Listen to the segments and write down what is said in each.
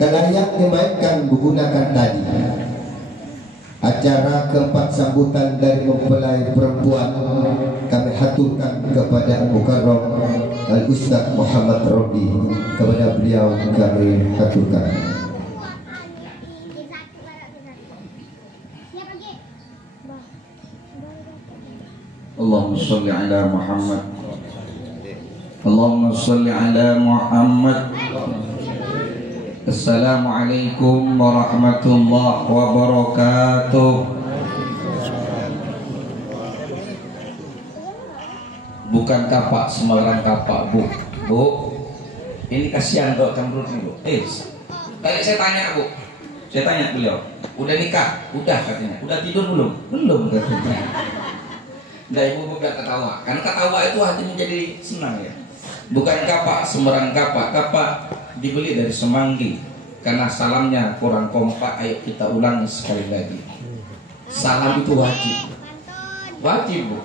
Kalayak dimainkan menggunakan tadi. Acara keempat sambutan dari mempelai perempuan kami haturkan kepada Al-Mukarram Al-Ustaz Muhammad Robi. Kepada beliau kami haturkan. Allahumma sholli ala Muhammad. Allahumma sholli ala Muhammad. Assalamualaikum warahmatullahi wabarakatuh. Bukan kapak Semarang kapak, Bu. Bu, ini kasihan kok cemberut nih, Bu. Tadi saya tanya, Bu. Saya tanya beliau, udah nikah? Udah katanya. Udah tidur belum? Belum katanya. Nggak, ibu gak ketawa. Karena ketawa itu hati menjadi senang ya. Bukan kapak Semarang kapak. Kapak dibeli dari Semanggi. Karena salamnya kurang kompak. Ayo kita ulangi sekali lagi. Salam itu wajib. Wajib, Bu.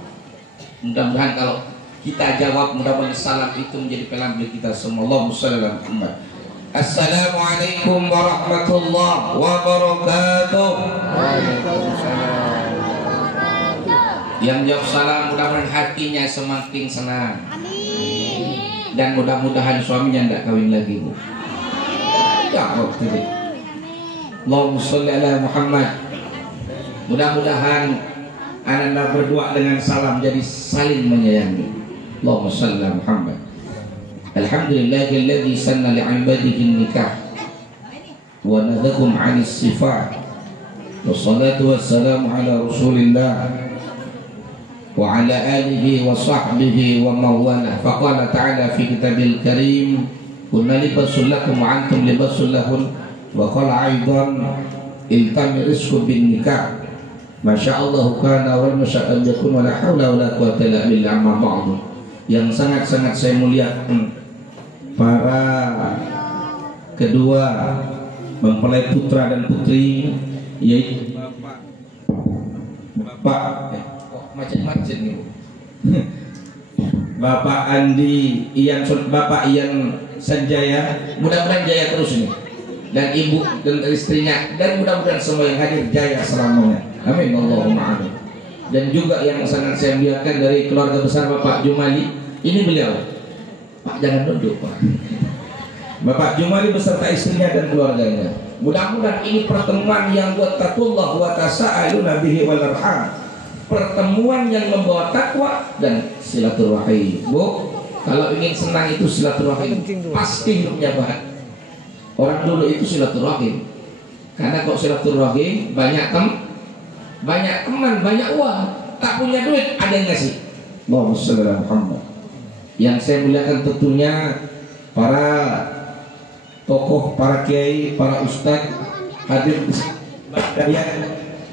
Mudah-mudahan kalau kita jawab, mudah-mudahan salam itu menjadi pelampiasan kita semua. Allahumma shalli ala Muhammad. Assalamualaikum warahmatullahi wabarakatuh. Yang jawab salam mudah-mudahan hatinya semakin senang. Amin. Dan mudah-mudahan suaminya tidak kawin lagi, Bu. Jawab tadi. Allahumma sholli ala Muhammad. Mudah-mudahan anak-anak berdua dengan salam jadi saling menyayangi. Allahumma sholli ala Muhammad. Alhamdulillahilladzi sanna li'ibadihi nikah wa nadhakum 'anis sifat. Wassalatu wassalamu ala Rasulillah wa ala alihi wa sahbihi wa mawala. Faqala ta'ala fi kitabil karim kunna libasul lakum wa antum libasul lahun. Wa qala aidan iltamisu bin nikah masyaallah kana wal masya'an yakun wa la hawla wa la quwwata illa billah. Amma ba'du. Yang sangat-sangat saya muliakan para kedua mempelai putra dan putri, yaitu Bapak macet-macet nih, Bapak Andi Ian, Bapak Ian Sanjaya, mudah-mudahan jaya terus ini, dan ibu dan istrinya, dan mudah-mudahan semua yang hadir jaya selamanya. Amin Allahumma amin. Dan juga yang sangat saya muliakan dari keluarga besar Bapak Jumali, ini beliau. Pak jangan duduk, Pak. Bapak Jumali beserta istrinya dan keluarganya. Mudah-mudahan ini pertemuan yang buat taqullah wa tasa'aluna bihi wal arham. Pertemuan yang membawa takwa dan silaturahim. Bu, kalau ingin senang itu silaturahim pasti hidupnya bahagia. Orang dulu itu silaturahim. Karena kok silaturahim banyak teman, banyak uang, tak punya duit ada yang ngasih. Allahumma shalli ala Muhammad. Yang saya muliakan tentunya para tokoh, para kiai, para ustadz hadir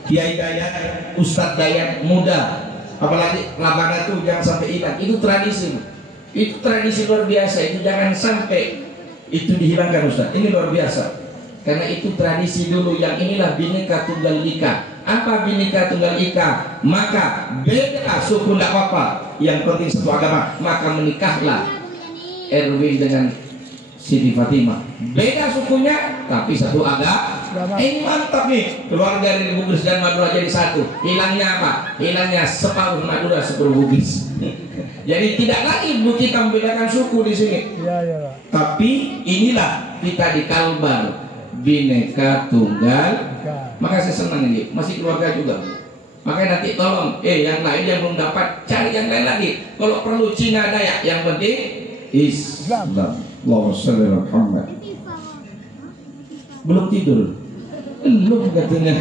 kiai Dayat, ustadz Dayat muda, apalagi lapangan itu jangan sampai hilang. Itu tradisi luar biasa. Itu jangan sampai itu dihilangkan, Ustadz. Ini luar biasa karena itu tradisi dulu. Yang inilah Bhinneka Tunggal Ika. Apa Bhinneka Tunggal Ika? Maka beda suku tidak apa-apa, yang penting satu agama. Maka menikahlah Erwin dengan Siti Fatimah. Beda sukunya tapi satu agama. Ini mantap nih, keluarga dari Bugis dan Madura jadi satu. Hilangnya apa? Hilangnya separuh Madura separuh Bugis. Jadi tidak lagi kita membedakan suku di sini. Ya. Tapi inilah kita di Kalbar Bhinneka Tunggal. Maka saya senang ini, masih keluarga juga. Makanya nanti tolong, yang lain yang belum dapat, cari yang lain lagi. Kalau perlu Cina Dayak, yang penting Islam. Allahumma shalli ala Muhammad. Belum tidur? Belum katanya.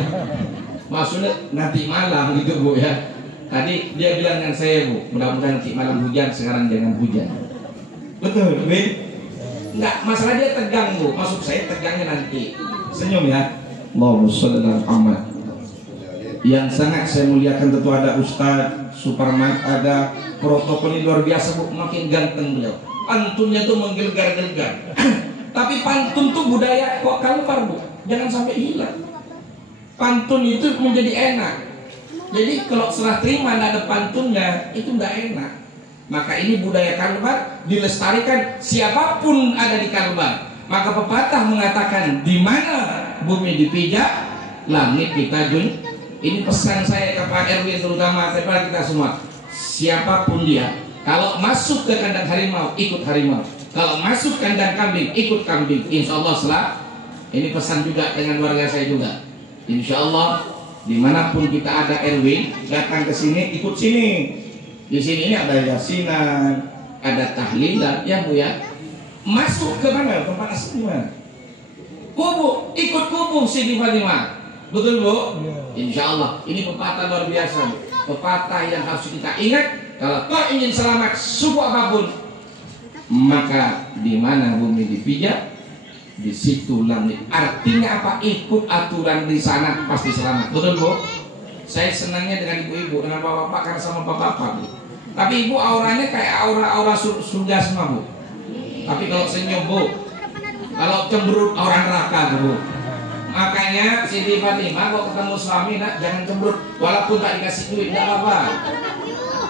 Maksudnya nanti malam gitu, Bu ya. Tadi dia bilang dengan saya, Bu, mudah-mudahan nanti malam hujan, sekarang jangan hujan. Betul, Bu? Enggak, masalah dia tegang, Bu. Maksud saya tegangnya nanti. Senyum ya. Allahumma shalli ala Muhammad. Yang sangat saya muliakan tentu ada Ustadz Suparman, ada protokol ini luar biasa, Bu. Makin ganteng beliau. Pantunnya tuh menggelegar-gelegar. Tapi pantun tuh budaya kok Kalbar, Bu. Jangan sampai hilang. Pantun itu menjadi enak. Jadi kalau serah terima tidak ada pantunnya, itu tidak enak. Maka ini budaya Kalbar dilestarikan, siapapun ada di Kalbar. Maka pepatah mengatakan di mana bumi dipijak, langit ditajun. Ini pesan saya kepada Erwin terutama kepada kita semua. Siapapun dia, kalau masuk ke kandang harimau, ikut harimau. Kalau masuk kandang kambing, ikut kambing. Insya Allah ini pesan juga dengan warga saya juga. Insya Allah dimanapun kita ada Erwin, datang ke sini, ikut sini. Di sini ini ada yasinan, ada tahlilan, ya Bu ya. Masuk ke mana? Tempat asli mana? Kubu, ikut kubu Siti Fatimah. Betul Bu? Insya Allah. Ini pepatah luar biasa. Pepatah yang harus kita ingat. Kalau kau ingin selamat suku apapun, maka di mana bumi dipijak, di situ langit. Artinya apa? Ikut aturan di sana pasti selamat. Betul Bu? Saya senangnya dengan ibu-ibu, dengan bapak-bapak karena sama bapak-bapak Bu. Tapi ibu auranya kayak aura-aura surga semua Bu. Tapi kalau senyum Bu, kalau cemberut orang neraka Bu. Makanya Siti Fatimah kalau ketemu suami nak jangan cemberut, walaupun tak dikasih duit nggak apa-apa.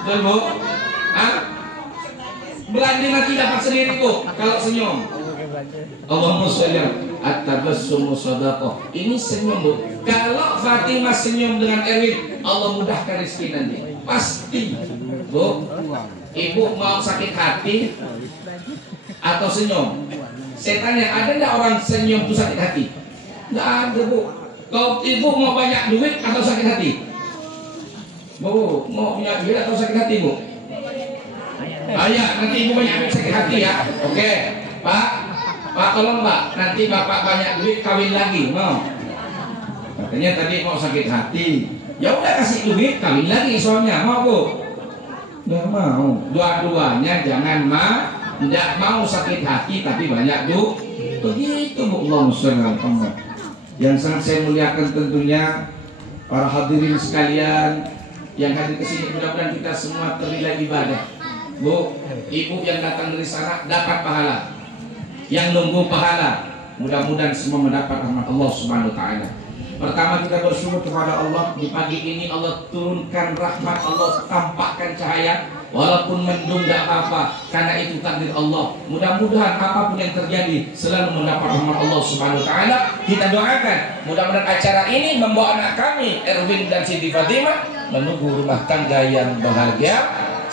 Betul Bu? Belanja nanti dapat sendiri Bu kalau senyum. Allahumma sholli at-tabassumu shadaqah. Ini senyum Bu. Kalau Fatimah senyum dengan Erwin, Allah mudahkan rezeki nanti. Pasti Bu. Ibu mau sakit hati atau senyum? Saya tanya, ada nggak orang senyum tuh sakit hati? Nggak ada Bu. Kalau ibu mau banyak duit atau sakit hati? Bu, mau punya duit atau sakit hati Bu? Ayah, nanti ibu banyak duit sakit hati ya. Oke, Pak tolong Pak, nanti bapak banyak duit kawin lagi, mau? Katanya tadi mau sakit hati. Ya udah kasih duit kawin lagi soalnya, mau Bu? Nggak mau. Dua-duanya jangan tidak mau sakit hati tapi banyak duit. Begitu Bu. Allahumma sholli ala Muhammad. Yang sangat saya muliakan tentunya para hadirin sekalian yang hadir ke sini, mudah-mudahan kita semua ternilai ibadah. Bu, ibu yang datang dari sana dapat pahala. Yang nunggu pahala, mudah-mudahan semua mendapat rahmat Allah Subhanahu wa taala. Pertama kita bersyukur kepada Allah, di pagi ini Allah turunkan rahmat, Allah tampakkan cahaya, walaupun mendung tidak apa-apa, karena itu takdir Allah. Mudah-mudahan apapun yang terjadi selalu mendapat rahmat Allah Subhanahu wa taala. Kita doakan mudah-mudahan acara ini membawa anak kami Erwin dan Siti Fatimah menuju rumah tangga yang bahagia,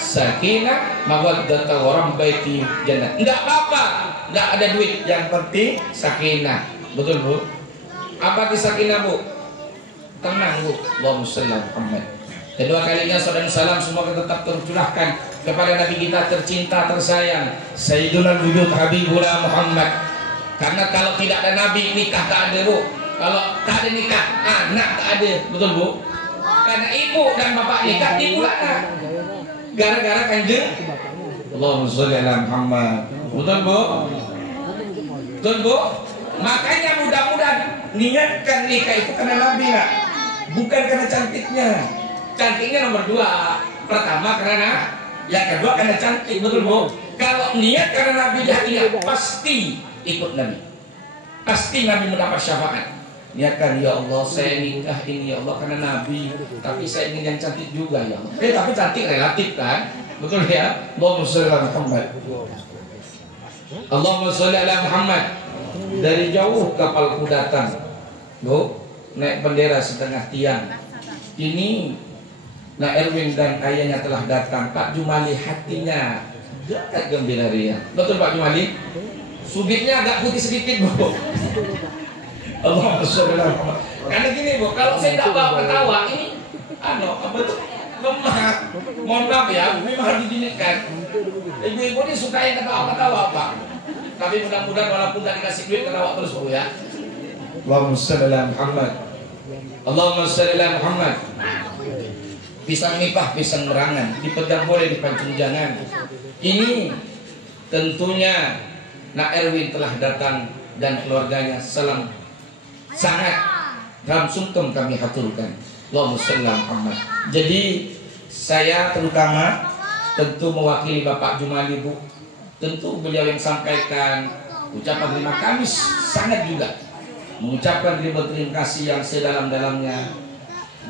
sakinah, mawaddah warahmah baiti jannah. Enggak apa-apa, enggak ada duit, yang penting sakinah. Betul Bu? Apa di sakinah Bu? Tenang Bu. Allahumma sholli ala Muhammad. Kedua kalinya saudara salam semua tetap tercurahkan kepada Nabi kita tercinta tersayang Sayyiduna Wujud Habibullah Muhammad. Karena kalau tidak ada Nabi, nikah tak ada Bu. Kalau tak ada nikah, anak tak ada. Betul Bu? Karena ibu dan bapak nikah, ibu anak. Gara-gara Kanjeng Allahumma sholli ala Muhammad. Betul Bu? Betul Bu? Makanya mudah-mudahan niatkan nikah itu karena Nabi lah, bukan karena cantiknya. Cantiknya nomor dua. Pertama karena, yang kedua karena cantik. Betul Bu? Kalau niat karena Nabi jadinya pasti ikut Nabi. Pasti Nabi mendapat syafaat. Niatkan, ya Allah saya nikah ini ya Allah karena Nabi, tapi saya ingin yang cantik juga ya Allah. Tapi cantik relatif kan? Betul ya? Allahumma sholli ala Muhammad. Allahumma sholli ala Muhammad. Dari jauh kapalku datang Bu, naik bendera setengah tiang. Ini Nak Erwin dan ayahnya telah datang. Pak Jumali hatinya agak gembira ria. Betul Pak Jumali? Subitnya agak putih sedikit Bu. Allahumma sholli ala Muhammad. Karena gini Bu, kalau saya tidak bawa ketawa ini apa tuh lemah. Mohon maaf ya, memang harus dijinakkan. Ibu-ibu ini suka yang ketawa-ketawa Pak. Tapi mudah-mudahan walaupun tak dikasih duit ketawa terus Bu ya. Allahumma sholli ala Muhammad. Allahumma sholli ala Muhammad. Pisang nipah, pisang merangan, dipegang boleh, dipancing jangan. Ini tentunya Nak Erwin telah datang dan keluarganya salam sangat dalam sungkem kami haturkan. Allahumma sholli ala Muhammad. Jadi saya terutama tentu mewakili Bapak Jumali Bu. Tentu beliau yang sampaikan ucapan terima kami sangat juga mengucapkan terima kasih yang sedalam-dalamnya.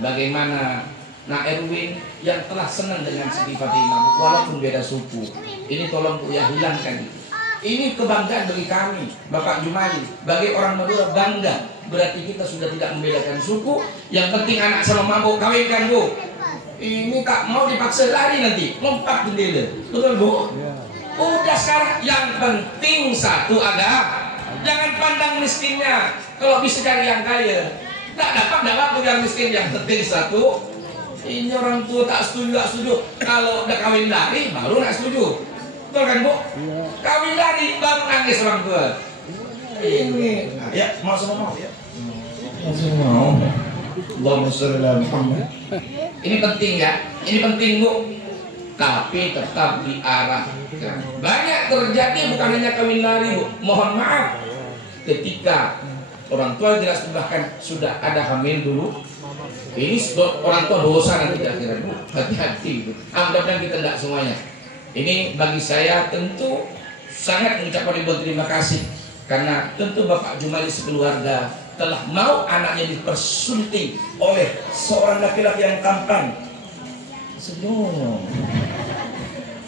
Bagaimana Nak Erwin yang telah senang dengan Siti Fatimah walaupun beda suku, ini tolong Bu ya hilangkan itu. Ini kebanggaan bagi kami, Bapak Jumali. Bagi orang Madura bangga. Berarti kita sudah tidak membedakan suku. Yang penting anak sama mabuk kawinkan, Bu. Ini tak mau dipaksa lari nanti, lompat jendela. Betul, Bu? Udah sekarang yang penting satu agama. Jangan pandang miskinnya. Kalau bisa cari yang kaya. Tak dapat yang miskin. Yang penting satu. Ini orang tua tak setuju. Kalau udah kawin lari baru nak setuju. Betul kan, Bu? Kawin lari baru nangis orang tua. Ini ya mau semua ya. Mau. Allahumma sholli ala Muhammad. Ini penting ya. Ini penting, Bu. Tapi tetap diarahkan. Banyak terjadi bukan hanya kawin lari, Bu. Mohon maaf. Ketika orang tua jelas bahkan sudah ada hamil dulu. Ini orang tua dosa nanti akhirnya, Bu. Hati-hati, Bu. Mudah-mudahan kita tidak semuanya. Ini bagi saya tentu sangat mengucapkan ribuan terima kasih karena tentu Bapak Jumali sekeluarga telah mau anaknya dipersunting oleh seorang laki-laki yang tampan. Senyum.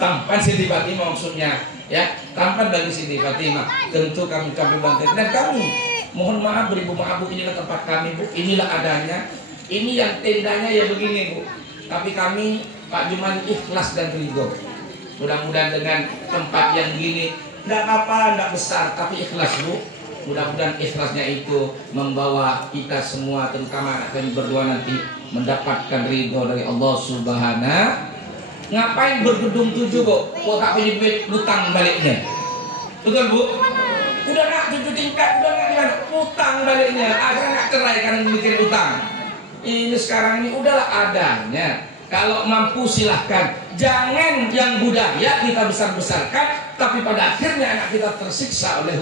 Tampan Siti Fatimah maksudnya, ya, tampan bagi Siti Fatimah. Tentu kami bangkit dan kami mohon maaf, beribu maaf, Bu, inilah tempat kami, Bu. Inilah adanya. Ini yang tendanya ya begini, Bu. Tapi kami Pak Jumali ikhlas dan ridho. Mudah-mudahan dengan tempat yang gini, tidak apa-apa, tidak besar, tapi ikhlas, Bu. Mudah-mudahan ikhlasnya itu membawa kita semua, terutama anak kami berdua nanti mendapatkan ridho dari Allah Subhanahu. Ngapain bergedung 7, Bu? Kok tak punya duit, utang baliknya. Betul, Bu? Udah nak 7 tingkat, udah nak gimana? Utang baliknya. Agar nak cerai karena bikin utang. Ini sekarang ini udahlah adanya. Kalau mampu silahkan. Jangan yang budaya kita besar-besarkan, tapi pada akhirnya anak kita tersiksa oleh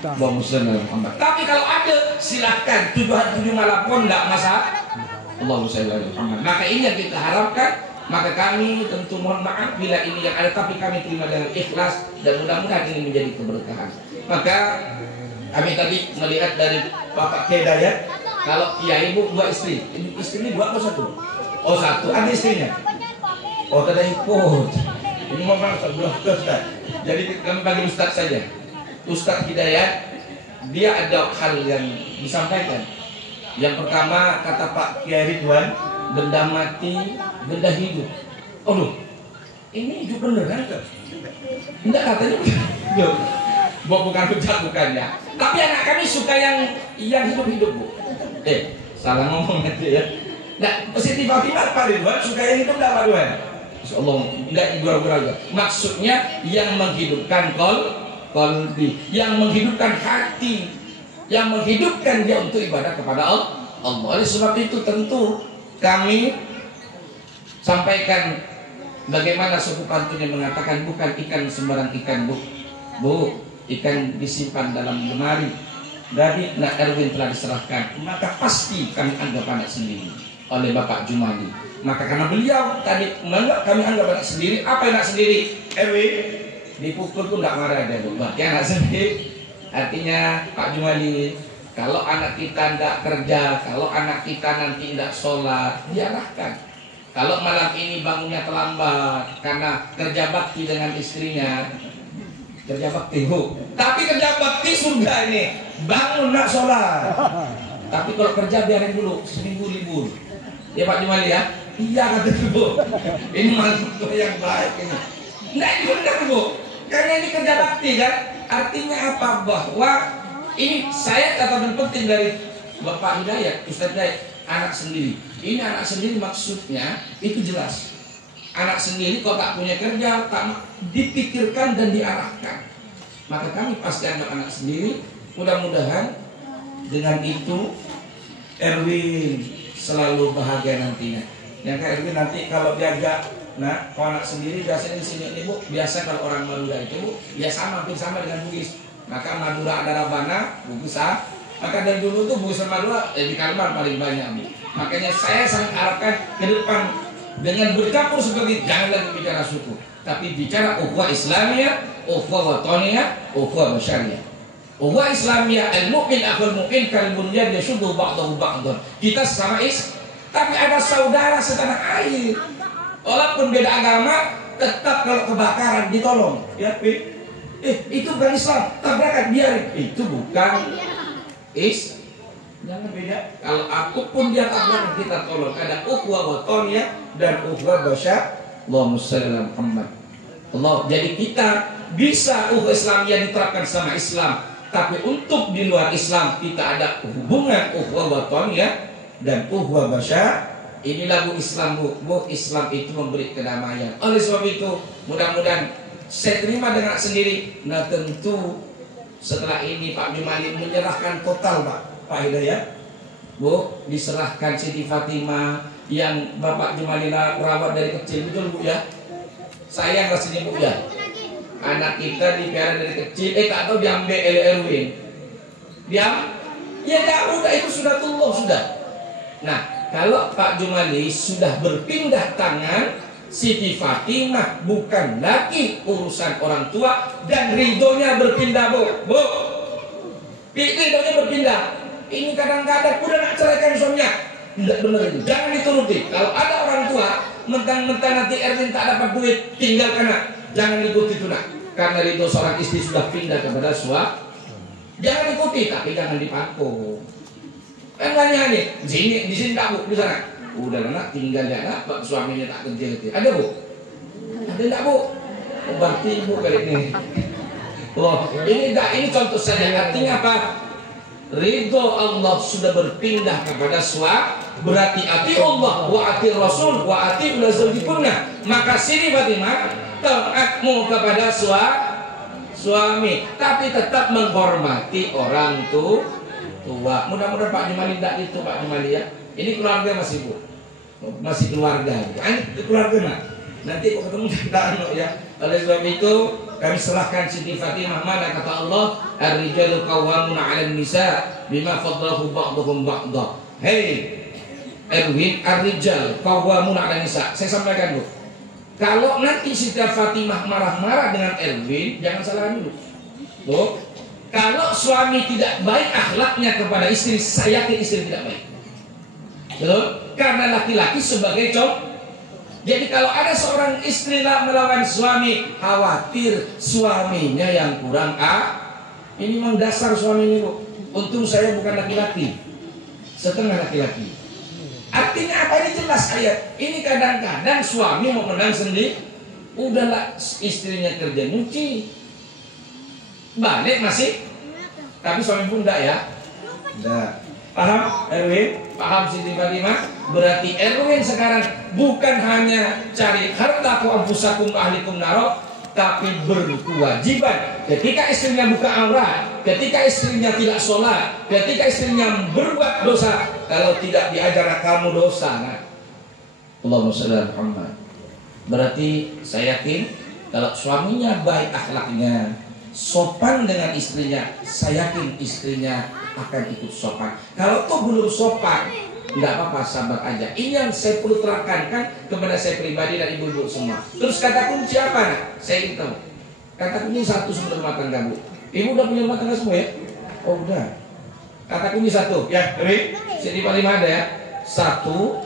Muhammad. Tapi kalau ada silahkan 7 malam pun tidak masalah. Muhammad. Maka ini yang kita harapkan. Maka kami tentu mohon maaf bila ini yang ada, tapi kami terima dengan ikhlas dan mudah-mudahan ini menjadi keberkahan. Maka kami tadi melihat dari Bapak Hidayat, kalau Kiai Bu 2 istri, istri 2 atau 1? Oh 1, ada istrinya. Oh tidak ikut. Ini mau masuk belum Ustaz. Jadi kami bagi Ustaz saja. Ustaz Hidayat, dia ada hal yang disampaikan. Yang pertama kata Pak Kiai Ridwan, benda mati, benda hidup. Aduh, ini hidup beneran kan? Enggak katanya hidup. Bukan bukannya. Tapi anak kami suka yang hidup-hidup, Bu. Salah ngomong nanti ya. Nah, Siti Fatimah Pak Ridwan suka yang hidup enggak Pak Ridwan? Insyaallah enggak gurau-gurau. Maksudnya yang menghidupkan qalbi, yang menghidupkan hati, yang menghidupkan dia untuk ibadah kepada Allah. Oleh sebab itu tentu kami sampaikan bagaimana suku pantun yang mengatakan bukan ikan sembarang ikan, Bu. Bu, ikan disimpan dalam lemari dari Nak Erwin telah diserahkan, maka pasti kami anggap anak sendiri oleh Bapak Jumali. Maka karena beliau tadi menganggap kami anggap anak sendiri, apa anak sendiri? Erwin dipukul pun tidak marah dia, Bu. Berarti anak sendiri. Artinya Pak Jumali, kalau anak kita tidak kerja, kalau anak kita nanti tidak sholat, diarahkan. Kalau malam ini bangunnya terlambat karena kerja bakti dengan istrinya, kerja bakti, Bu. Tapi kerja bakti surga ini, bangun nak sholat. Tapi kalau kerja biarin dulu, seminggu libur. Ya Pak Jumali ya? Iya kata Bu. Ini mantu yang baik ini. Nggak benar, Bu. Karena ini kerja bakti kan? Artinya apa? Bahwa ini saya katakan penting dari Bapak Hidayat, Ustaz Hidayat, anak sendiri. Ini anak sendiri maksudnya itu jelas. Anak sendiri kalau tak punya kerja, tak dipikirkan dan diarahkan. Maka kami pasti anggap anak sendiri. Mudah-mudahan dengan itu Erwin selalu bahagia nantinya. Yang Erwin nanti kalau diajak, nah kalau anak sendiri biasanya di sini ini, Bu. Biasa kalau orang Madura itu, Bu, ya hampir sama dengan Bugis. Maka Madura ada Rabana, Bugis ah. Maka dari dulu tuh Bugis dan Madura di Kalimantan paling banyak, Bu. Makanya saya sangat harapkan ke depan dengan bercampur seperti jangan lagi bicara suku, tapi bicara ukhuwah Islamiyah, ukhuwah wataniyah, ukhuwah masyariah. Ukhuwah Islamiyah, al-mu'min akhul mu'min kal-bunyan yashuddu ba'dahu ba'dan. Kita sama tapi ada saudara setanah air. Walaupun beda agama, tetap kalau kebakaran ditolong. Ya, Pi. Itu bukan Islam, tabrakan, biarin. Itu bukan jangan beda. Kalau aku pun dia tabrakan, kita tolong. Ada ukhuwah watoniyah dan ukhuwah basya. Allahumma shalli ala Muhammad. Allah. Jadi kita bisa Islamiyah diterapkan sama Islam, tapi untuk di luar Islam kita ada hubungan ukhuwah watoniyah dan ukhuwah basya. Inilah Bu Islam, Bu Islam itu memberi kedamaian. Oleh sebab itu mudah-mudahan saya terima dengan sendiri. Nah tentu setelah ini Pak Jumali menyerahkan total Pak Hidayat, Bu, diserahkan Siti Fatimah yang Bapak Jumali rawat dari kecil, betul Bu ya? Sayang rasanya Bu ya, anak kita dipelihara dari kecil, tak tahu diambil oleh Erwin. Ya udah, itu sudah tullah sudah. Nah, kalau Pak Jumali sudah berpindah tangan, Siti Fatimah bukan lagi urusan orang tua dan ridhonya berpindah, Bu. Ridhonya berpindah. Ini kadang-kadang udah nak ceraikan suaminya. Tidak benar itu. Jangan dituruti. Kalau ada orang tua mentang-mentang nanti Erwin tak dapat duit, tinggalkan nak. Jangan ikuti itu nak. Karena ridho seorang istri sudah pindah kepada suami. Jangan ikuti, tapi jangan dipangku. Kan banyak nih, di sini tak Bu, di sana. Udah nak tinggal ya nak, suaminya tak kerja. Ada Bu? Ada tak Bu? Berarti Ibu kali ini. Ini contoh saja. Artinya apa? Ridho Allah sudah berpindah kepada suami. Berarti ati Allah, wa ati Rasul, wa ati ulah zawjikunna. Maka Siti Fatimah taatmu kepada suami, tapi tetap menghormati orang tua. Mudah-mudahan Pak Jumali tidak itu Pak Jumali ya. Ini keluarga masih Bu, masih keluarga. Ini keluarga nak. Nanti kok ketemu kita ya. Oleh sebab itu kami serahkan Siti Fatimah, mana kata Allah, ar-rijalu qawwamuna 'alan nisa bima faddalahu ba'dhum ba'dha. Hei Erwin, ar-rijal qawwamuna 'alan nisa. Saya sampaikan Bu, kalau nanti Siti Fatimah marah-marah dengan Erwin, jangan salahkan dulu. Bu, kalau suami tidak baik akhlaknya kepada istri, saya yakin istri tidak baik. Betul? Karena laki-laki sebagai contoh. Jadi kalau ada seorang istri melawan suami, khawatir suaminya yang kurang ini memang dasar suami ini Bu. Untung saya bukan laki-laki, setengah laki-laki. Artinya apa? Ini jelas ayat. Ini kadang-kadang suami mau menang sendiri, udahlah istrinya kerja nyuci, balik masih, tapi suami pun enggak ya. Enggak. Paham Erwin? Paham Siti Fatimah? Berarti Erwin sekarang bukan hanya cari harta anfusakum ahlikum naro, tapi berkewajiban ketika istrinya buka aurat, ketika istrinya tidak sholat, ketika istrinya berbuat dosa, kalau tidak diajar kamu dosa. Nah, Allahumma shalli ala Muhammad. Berarti saya yakin kalau suaminya baik akhlaknya, sopan dengan istrinya, saya yakin istrinya akan ikut sopan. Kalau tuh belum sopan, nggak apa-apa, sabar aja. Ini yang saya perlu terangkan kan kepada saya pribadi dan ibu-ibu semua. Terus kata kunci apa nak? Saya ingin tahu. Kata kunci satu sebelum rumah tangga Bu. Ibu udah punya rumah tangga semua ya? Oh udah. Kata kunci satu ya, Siti Fatimah ada ya. Satu,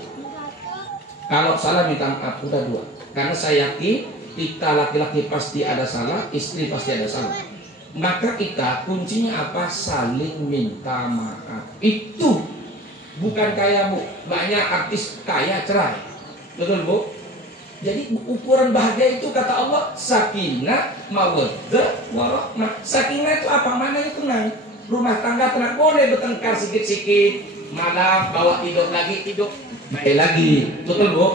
kalau salah minta maaf. Udah dua. Karena saya yakin kita laki-laki pasti ada salah, istri pasti ada salah. Maka kita kuncinya apa? Saling minta maaf. Itu bukan kaya Bu. Banyak artis kaya cerai, betul Bu? Jadi ukuran bahagia itu kata Allah sakinah mawaddah warahmah. Sakinah itu apa? Maknanya tenang. Rumah tangga tenang. Boleh bertengkar sikit-sikit, malam bawa tidur lagi, tidur baik lagi, betul Bu?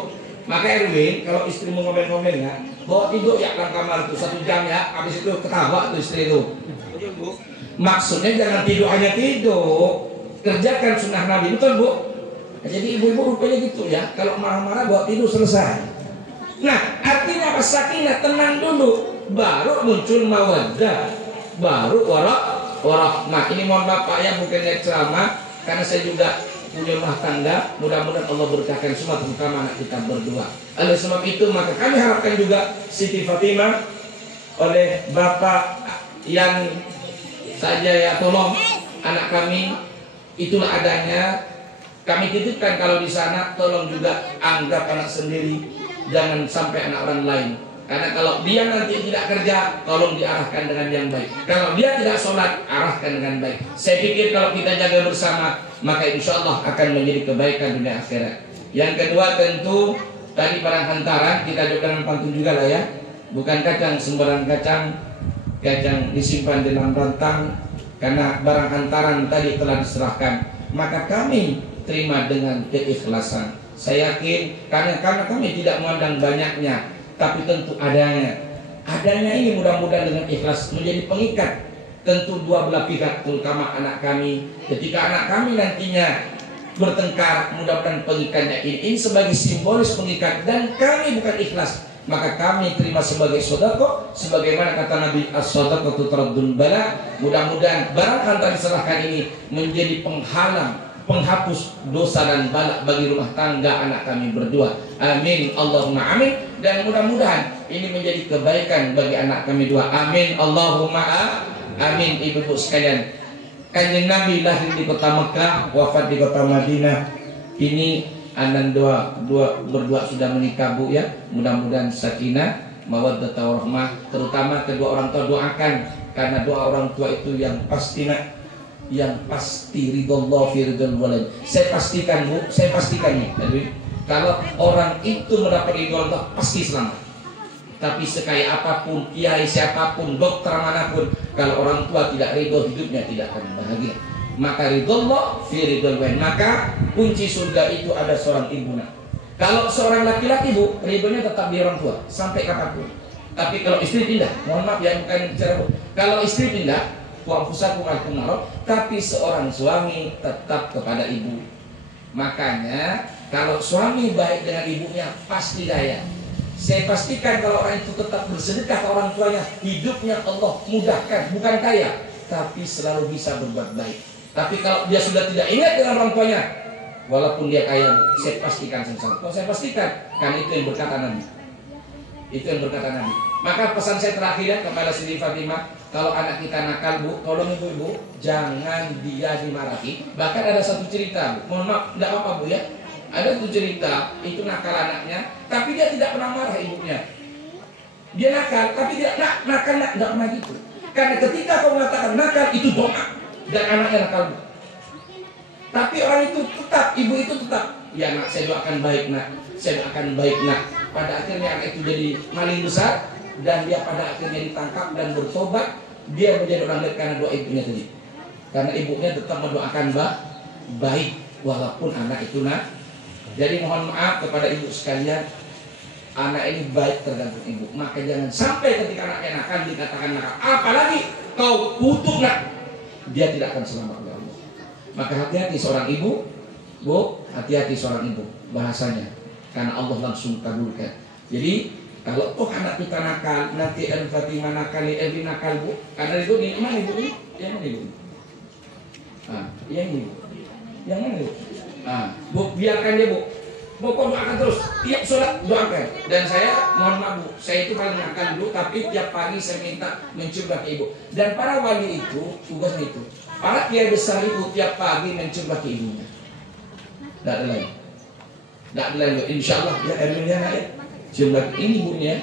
Maka Erwin, kalau istri mau ngomel-ngomel ya, bawa tidur ya dalam kamar itu 1 jam ya, habis itu ketawa tuh istri itu. Betul Bu? Maksudnya jangan tidur hanya tidur, kerjakan sunnah Nabi, betul Bu? Jadi ibu-ibu rupanya gitu ya, kalau marah-marah bawa tidur selesai. Nah, artinya apa? Sakinah, tenang dulu, baru muncul mawaddah, baru warahmah. Ini mohon maaf Pak ya, bukannya ceramah, karena saya juga punya rumah tangga, mudah-mudahan Allah berkahkan semua, terutama anak kita berdua. Oleh sebab itu maka kami harapkan juga Siti Fatimah oleh Bapak yang saja ya, tolong anak kami itulah adanya, kami titipkan kalau di sana, tolong juga anggap anak sendiri, jangan sampai anak orang lain. Karena kalau dia nanti tidak kerja, tolong diarahkan dengan yang baik. Kalau dia tidak sholat, arahkan dengan baik. Saya pikir kalau kita jaga bersama, maka insya Allah akan menjadi kebaikan dunia akhirat. Yang kedua tentu tadi barang hantaran, kita juga dengan pantun juga lah ya. Bukan kacang sembarang kacang, kacang disimpan dalam rantang. Karena barang hantaran tadi telah diserahkan, maka kami terima dengan keikhlasan. Saya yakin karena kami tidak memandang banyaknya, tapi tentu adanya. Adanya ini mudah-mudahan dengan ikhlas menjadi pengikat. Tentu dua belah pihak, terutama anak kami. Ketika anak kami nantinya bertengkar, mudah-mudahan pengikatnya ini sebagai simbolis pengikat. Dan kami bukan ikhlas, maka kami terima sebagai sodako. Sebagaimana kata Nabi, as-sodako tutradun bala. Mudah-mudahan barang hantar diserahkan ini menjadi penghalang, penghapus dosa dan bala bagi rumah tangga anak kami berdua. Amin Allahumma amin. Dan mudah-mudahan ini menjadi kebaikan bagi anak kami dua. Amin Allahumma amin. Ibu-ibu sekalian, Kanjeng Nabi lahir di kota Mekah, wafat di kota Madinah. Ini anak berdua sudah menikah bu ya. Mudah-mudahan sakinah, mawaddah warahmah. Terutama kedua orang tua doakan, karena doa orang tua itu yang pasti nak, yang pasti ridhollah fi ridhol walid. Saya pastikan bu, saya pastikan nih, kalau orang itu mendapat ridho Allah pasti selamat. Tapi sekaya apapun, kiai siapapun, dokter manapun, kalau orang tua tidak ridho, hidupnya tidak akan bahagia. Maka ridhollah fi ridhol walid. Maka kunci surga itu ada seorang ibu nak. Kalau seorang laki-laki bu, ridhonya tetap di orang tua sampai kapanpun. Tapi kalau istri pindah, mohon maaf ya, bukan bicara bu. Kalau istri pindah, tapi seorang suami tetap kepada ibu. Makanya kalau suami baik dengan ibunya pasti daya. Saya pastikan kalau orang itu tetap bersedekah ke orang tuanya, hidupnya Allah mudahkan. Bukan kaya, tapi selalu bisa berbuat baik. Tapi kalau dia sudah tidak ingat dengan orang tuanya, walaupun dia kaya, saya pastikan sengsara. Saya pastikan, karena itu yang berkata Nabi. Itu yang berkata Nabi. Maka pesan saya terakhir ya kepada Siti Fatimah, kalau anak kita nakal bu, tolong ibu-ibu jangan dia dimarahi. Bahkan ada satu cerita bu, mohon maaf, tidak apa-apa bu ya. Ada satu cerita, itu nakal anaknya, tapi dia tidak pernah marah ibunya. Dia nakal, tapi dia nakal tidak pernah gitu. Karena ketika kau mengatakan nakal itu doa, dan anaknya nakal bu. Tapi orang itu tetap, ibu itu tetap, ya nak saya doakan baik nak, saya doakan baik nak. Pada akhirnya anak itu jadi maling besar, dan dia pada akhirnya ditangkap dan bertobat. Dia menjadi orang baik karena doa ibunya tadi. Karena ibunya tetap mendoakan baik walaupun anak itu nak. Jadi mohon maaf kepada ibu sekalian, anak ini baik tergantung ibu. Maka jangan sampai ketika anaknya nakal dikatakan nakal, apalagi kau kutuk nak, dia tidak akan selamat oleh Allah. Maka hati-hati seorang ibu, bu, hati-hati seorang ibu bahasanya, karena Allah langsung kabulkan. Jadi kalau anak kita nakal, nanti Fatimah nakal, nakal bu, karena itu di mana ibu ini? Yang mana ibu? Yang ini bu, yang mana ibu? Bu, biarkan dia bu. Pokok doakan terus, tiap sholat doakan. Dan saya mohon maaf bu, saya itu paling nakal dulu, tapi tiap pagi saya minta mencubah ke ibu. Dan para wali itu tugasnya itu, para kiai besar itu tiap pagi mencubah ke ibunya. Tidak ada lain. Tidak ada lain bu. Insya Allah ya Erwinnya naik. Jumlah ini ibunya.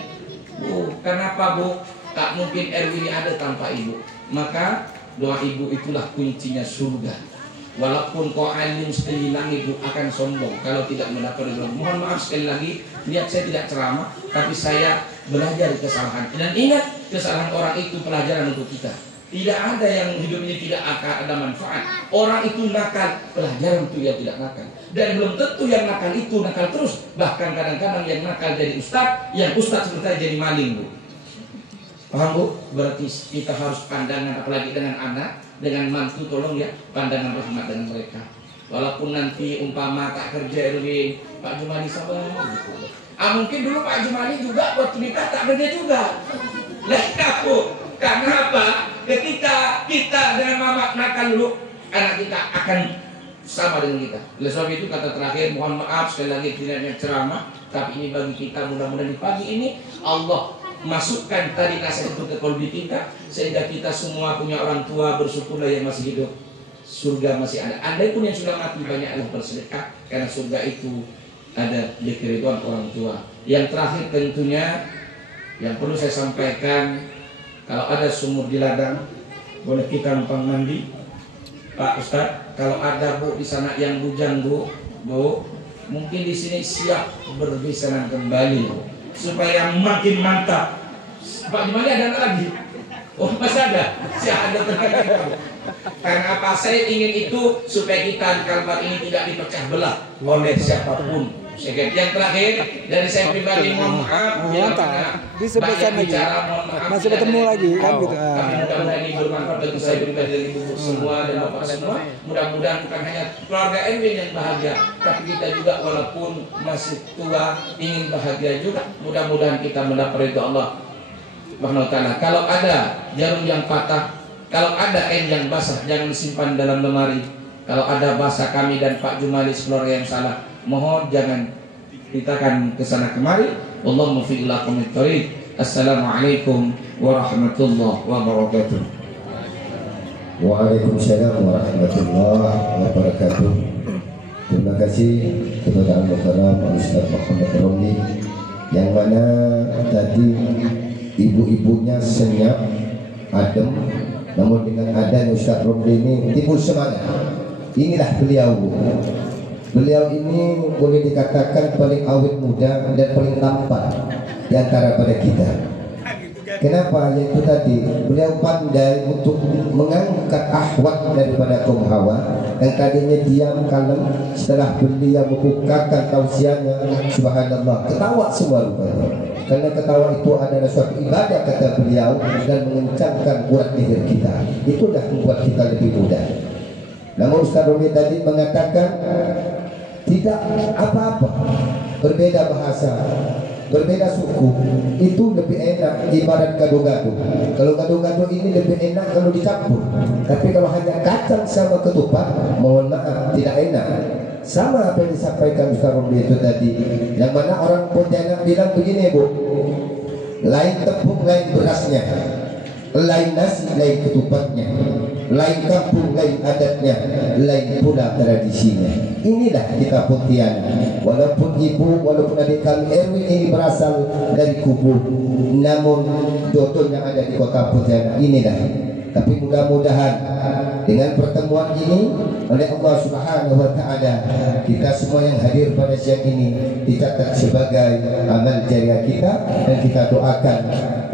Bu, kenapa bu? Tak mungkin Erwin ini ada tanpa ibu. Maka doa ibu itulah kuncinya surga. Walaupun kau alim setinggi langit bu akan sombong kalau tidak mendapat ridho. Mohon maaf sekali lagi, niat saya tidak ceramah, tapi saya belajar kesalahan. Dan ingat, kesalahan orang itu pelajaran untuk kita. Tidak ada yang hidup ini tidak akan ada manfaat. Orang itu nakal, pelajaran untuk yang tidak nakal. Dan belum tentu yang nakal itu nakal terus. Bahkan kadang-kadang yang nakal jadi ustadz, yang ustadz sebenarnya jadi maling bu. Paham bu? Berarti kita harus pandangan, apalagi dengan anak, dengan mantu, tolong ya pandangan rahmat dengan mereka. Walaupun nanti umpama tak kerja Erwin, Pak Jumali sabar gitu. Mungkin dulu Pak Jumali juga waktu nikah tak kerja juga. Lah aku, karena apa? Ketika kita dengan mama nakal dulu, anak kita akan sama dengan kita. Oleh sebab itu kata terakhir, mohon maaf sekali lagi tidak ceramah, tapi ini bagi kita, mudah-mudahan di pagi ini Allah masukkan tadi nasihat itu ke kalbi kita, sehingga kita semua punya orang tua, bersyukurlah yang masih hidup, surga masih ada. Andai pun yang sudah mati, banyaklah bersedekah, karena surga itu ada di keridhaan orang tua. Yang terakhir tentunya Yang perlu saya sampaikan, kalau ada sumur di ladang, boleh kita numpang mandi. Pak Ustadz, kalau ada Bu di sana yang bujang Bu, mungkin di sini siap berbisanan kembali Bu, supaya makin mantap. Pak Jumali ada lagi? Oh masih ada, saya ada terkadang. Karena apa? Saya ingin itu supaya kita kalbar ini tidak dipecah belah oleh siapapun. Yang terakhir dari saya pribadi mohon maaf di sebelah sana bicara, mohon maaf, masih ketemu lagi kan gitu. Tapi mudah-mudahan ini bermanfaat bagi saya pribadi dan ibu semua dan bapak semua. Mudah-mudahan bukan hanya keluarga Erwin yang bahagia, tapi kita juga walaupun masih tua ingin bahagia juga. Mudah-mudahan kita mendapat ridho Allah Subhanahu wa ta'ala. Kalau ada jarum yang patah, kalau ada kain yang basah, jangan disimpan dalam lemari. Kalau ada bahasa kami dan Pak Jumali keluarga yang salah, mohon jangan kita akan kesana kemari. Wallahu muwaffiq ila aqwamit thoriq. Assalamualaikum warahmatullahi wabarakatuh. Waalaikumsalam warahmatullahi wabarakatuh. Terima kasih kepada Al-Mukarram Ustaz Muhammad Romli, yang mana tadi ibu-ibunya senyap, adem, namun dengan adanya Ustaz Romli ini timbul semangat. Inilah beliau. Beliau ini boleh dikatakan paling awet muda dan paling tampan di antara pada kita. Kenapa? Yaitu tadi beliau pandai untuk mengangkat ahwat daripada kaum Hawa yang tadinya diam kalem. Setelah beliau membukakan tausiahnya, subhanallah, ketawa semua rupanya. Karena ketawa itu adalah suatu ibadah, kata beliau, dan mengencangkan urat leher kita. Itu dah membuat kita lebih mudah. Namun Ustaz Romli tadi mengatakan tidak apa-apa, berbeda bahasa, berbeda suku, itu lebih enak. Ibarat gado-gado. Kalau gado-gado ini lebih enak kalau dicampur. Tapi kalau hanya kacang sama ketupat, mohon maaf, tidak enak. Sama apa yang disampaikan Ustaz Romli itu tadi, yang mana orang Pontianak bilang begini Bu, lain tepung lain berasnya, lain nasi lain ketupatnya, lain kampung lain adatnya, lain pula tradisinya. Inilah kita Pontianak. Walaupun ibu, walaupun adik kami Erwin ini berasal dari Kubu, namun jodohnya ada di kota Pontianak. Inilah. Tapi mudah-mudahan dengan pertemuan ini oleh Allah Subhanahu wa ta'ala, kita semua yang hadir pada siang ini dicatat sebagai amal jariah kita, dan kita doakan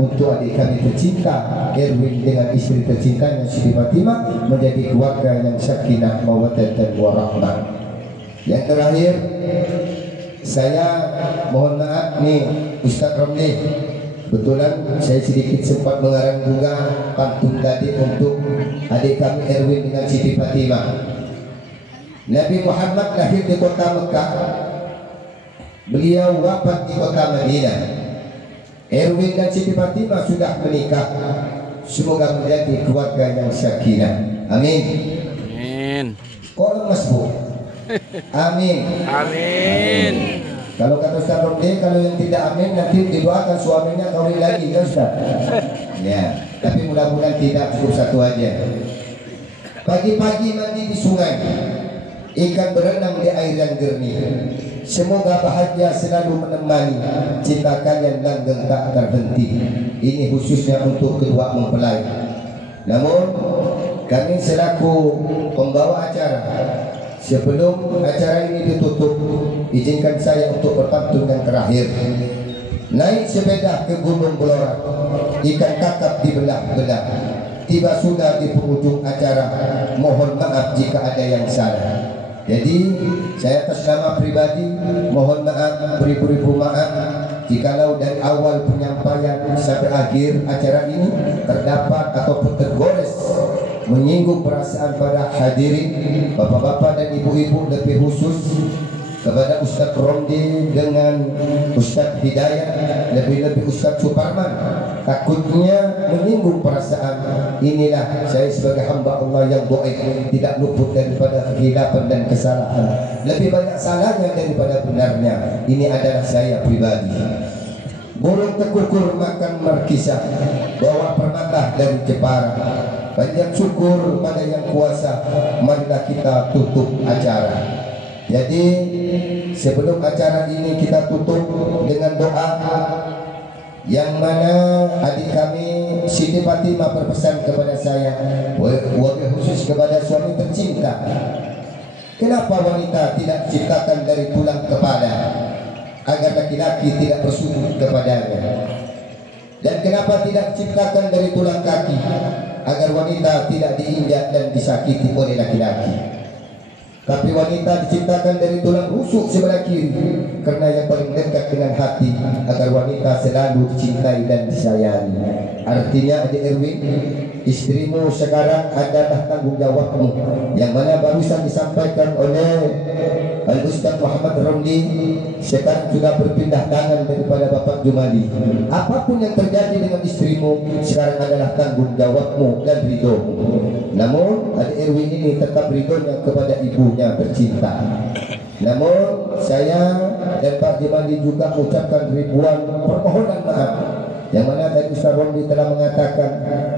untuk adik kami tercinta Erwin dengan istri tercintanya Siti Fatimah menjadi keluarga yang sakinah mawaddah dan warahmah. Yang terakhir, saya mohon maaf nih Ustaz Romli, kebetulan saya sedikit sempat mengarang bunga pantun tadi untuk adik kami Erwin dengan Siti Fatimah. Nabi Muhammad lahir di kota Mekah, beliau wafat di kota Madinah. Erwin dan Siti Fatimah sudah menikah. Semoga menjadi keluarga yang sakinah. Amin. Amin. Kok lemas Bu? Amin. Amin. Kalau kata Ustaz Romli, kalau yang tidak amin nanti didoakan suaminya kawin lagi, ya Ustaz. Ya, tapi mudah-mudahan tidak, cukup satu aja. Pagi-pagi mandi di sungai, ikan berenang di air yang jernih. Semoga bahagia selalu menemani, cinta kalian langgeng tak terhenti. Ini khususnya untuk kedua mempelai. Namun kami selaku pembawa acara, sebelum acara ini ditutup, izinkan saya untuk berpantun yang terakhir. Naik sepeda ke Gunung Belora, ikan kakap dibelah-belah. Tiba sudah di penghujung acara, mohon maaf jika ada yang salah. Jadi saya atas nama pribadi mohon maaf, beribu-ribu maaf jikalau dari awal penyampaian sampai akhir acara ini terdapat ataupun tergores menyinggung perasaan para hadirin, bapak-bapak dan ibu-ibu, lebih khusus kepada Ustaz Romli dengan Ustaz Hidayat, lebih-lebih Ustaz Suparman, takutnya menyinggung perasaan. Inilah saya sebagai hamba Allah yang dhaif, tidak luput daripada kehilapan dan kesalahan, lebih banyak salahnya daripada benarnya. Ini adalah saya pribadi. Burung tekukur makan markisah, bawa permata dari Jepara. Banyak syukur pada yang kuasa, marilah kita tutup acara. Jadi sebelum acara ini kita tutup dengan doa, yang mana adik kami Siti Fatimah berpesan kepada saya, wabil khusus kepada suami tercinta, kenapa wanita tidak diciptakan dari tulang kepala agar laki-laki tidak bersujud kepadanya, dan kenapa tidak diciptakan dari tulang kaki agar wanita tidak diinjak dan disakiti oleh laki-laki, tapi wanita diciptakan dari tulang rusuk sebelah kiri karena yang paling dekat dengan hati agar wanita selalu dicintai dan disayangi. Artinya Adik Erwin, istrimu sekarang adalah tanggung jawabmu, yang mana barusan disampaikan oleh Al-Ustaz Muhammad Romli, sekarang sudah berpindah tangan daripada Bapak Jumali. Apapun yang terjadi dengan istrimu sekarang adalah tanggung jawabmu dan ridhomu. Namun Adik Erwin ini tetap ridhonya kepada ibunya tercinta. Namun saya dan Pak Jumali juga mengucapkan ribuan permohonan maaf, yang mana tadi Ustaz Romli telah mengatakan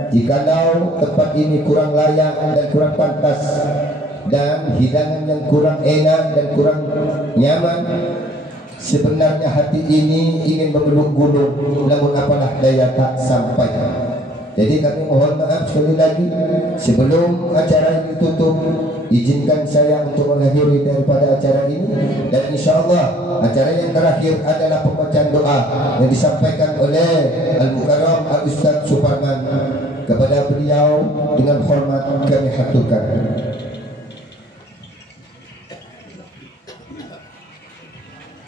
jikalau tempat ini kurang layak dan kurang pantas dan hidangan yang kurang enak dan kurang nyaman, sebenarnya hati ini ingin memeluk gunung, namun apalah daya tak sampai. Jadi kami mohon maaf sekali lagi. Sebelum acara ini tutup, izinkan saya untuk mengakhiri daripada acara ini, dan insya Allah acara yang terakhir adalah pembacaan doa yang disampaikan oleh Al-Mukarram Al-Ustaz Suparman. Kepada beliau dengan hormat kami haturkan.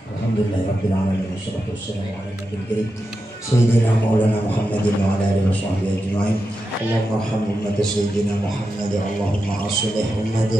Alhamdulillahirabbil alamin wassalatu wassalamu ala nabiyil karim sayyidina maulana Muhammadin wa ala alihi washabbihi ajma'in. Allahumma arham ummat sayyidina Muhammad, Allahumma aslih ummat